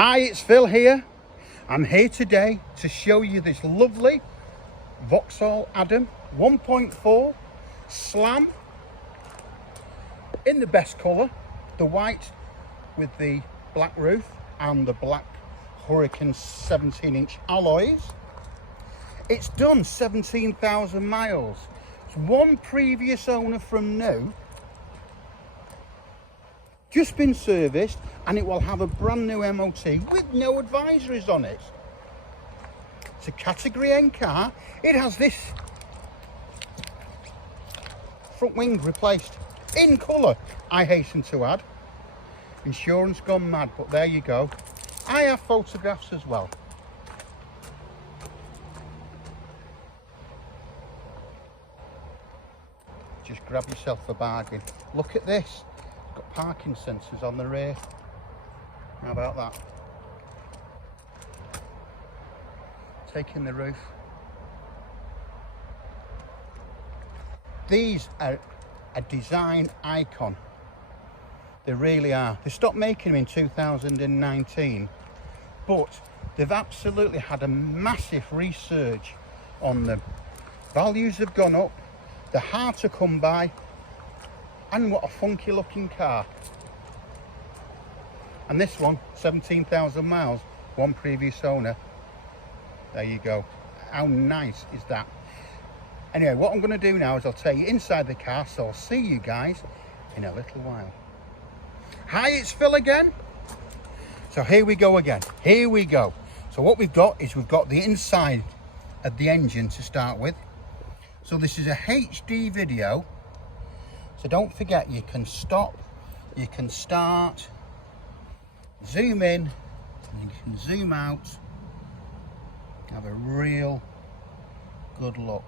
Hi, it's Phil here. I'm here today to show you this lovely Vauxhall Adam 1.4 Slam in the best colour, the white with the black roof and the black Hurricane 17-inch alloys. It's done 17,000 miles. It's one previous owner from new, just been serviced, and it will have a brand new MOT with no advisories on it. It's a category N car. It has this front wing replaced in colour, I hasten to add. Insurance gone mad, but there you go. I have photographs as well. Just grab yourself a bargain. Look at this. It's got parking sensors on the rear. How about that? Taking the roof. These are a design icon. They really are. They stopped making them in 2019, but they've absolutely had a massive resurge on them. Values have gone up. They're hard to come by, and what a funky looking car. And this one, 17,000 miles, one previous owner. There you go. How nice is that? Anyway, what I'm going to do now is I'll take you inside the car, so I'll see you guys in a little while. Hi, it's Phil again. So here we go again. Here we go. So what we've got is we've got the inside of the engine to start with. So this is a HD video, so don't forget you can stop, you can start, zoom in, and you can zoom out, have a real good look,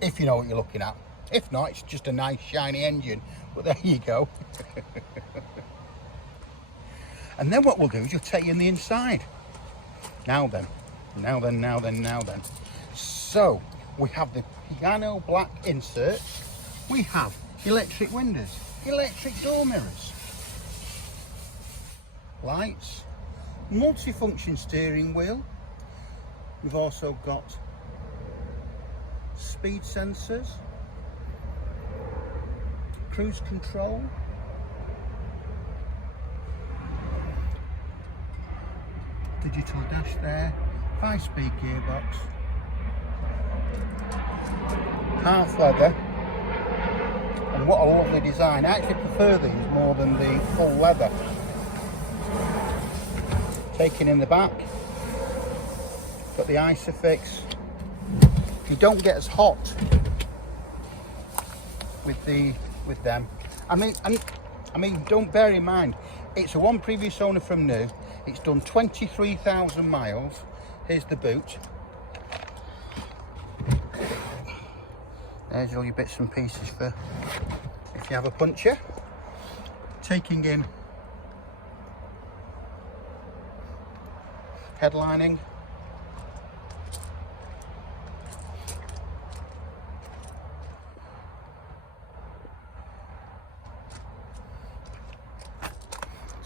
if you know what you're looking at. If not, it's just a nice shiny engine, but there you go. And then what we'll do is you'll take you in the inside. Now then. So we have the piano black insert, we have electric windows, electric door mirrors, lights, multifunction steering wheel. We've also got speed sensors, cruise control, digital dash there, 5-speed gearbox, half leather, and what a lovely design. I actually prefer these more than the full leather. Taking in the back, got the Isofix. You don't get as hot with them. I mean, don't bear in mind, it's a one previous owner from new. It's done 23,000 miles. Here's the boot. There's all your bits and pieces for if you have a puncture. Taking in headlining,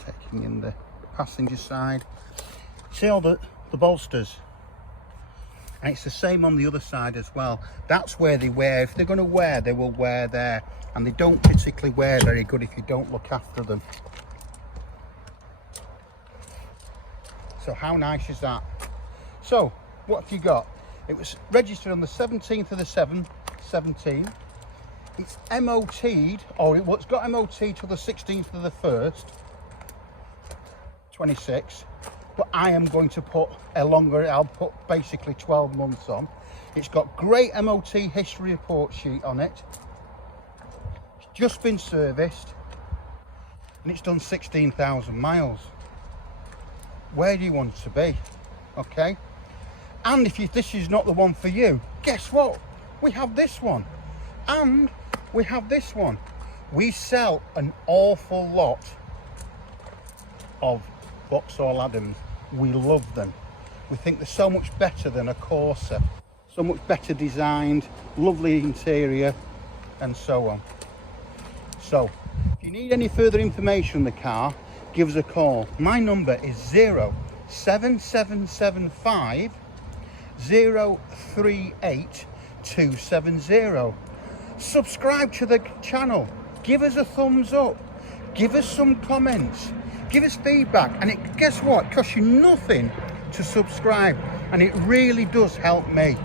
taking in the passenger side. See all the bolsters? And it's the same on the other side as well. That's where they wear. If they're going to wear, they will wear there. And they don't particularly wear very good if you don't look after them. So how nice is that? So what have you got? It was registered on the 17th of the 7th, 17. It's MOT'd, or it's got MOT till the 16th of the 1st, 26. But I am going to put a longer, I'll put basically 12 months on. It's got great MOT history report sheet on it. It's just been serviced, and it's done 16,000 miles. Where do you want to be? Okay. And if this is not the one for you, guess what? We have this one, and we have this one. We sell an awful lot of Vauxhall Adams. We love them. We think they're so much better than a Corsa, so much better designed, lovely interior, and so on. So if you need any further information on the car, give us a call. My number is 07775 038 270. Subscribe to the channel, give us a thumbs up, give us some comments, give us feedback, and guess what, it costs you nothing to subscribe, and it really does help me.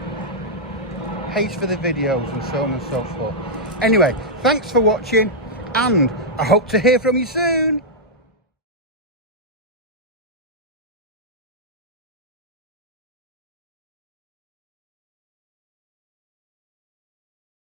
Pays for the videos and so on and so forth. Anyway, thanks for watching, and I hope to hear from you soon.